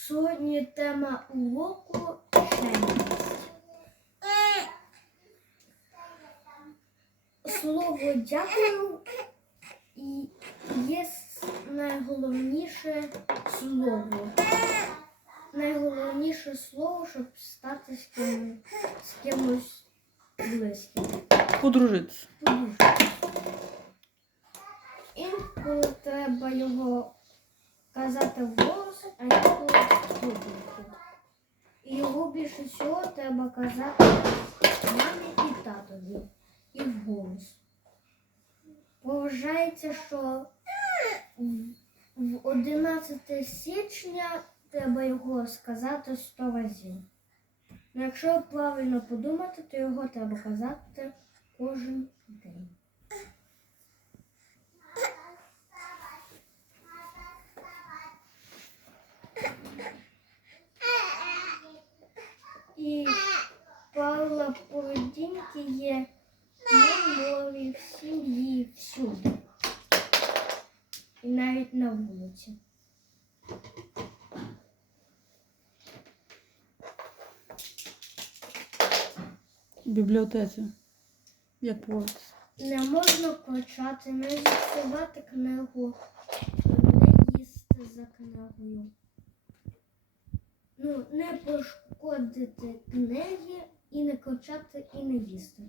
Сьогодні тема уроку чемність. Слово дякую і є найголовніше слово. Найголовніше слово, щоб стати з, ким, з кимось близьким. Подружитися. Інколи треба його казати вголос, а інколи подумки. І його більше всього треба казати мамі і татові і вголос. Вважається, що в- в 11 січня треба його сказати 100 разів. Ну, якщо правильно подумати, то його треба казати кожен день. І правила поведінки є на мові, в сім'ї, всюди. І навіть на вулиці. В бібліотеці. Як поводитися? Не можна кричати, не зіпсувати книгу, не їсти за книгою. Ну, не пошкодити книги і не кричати, і не їсти.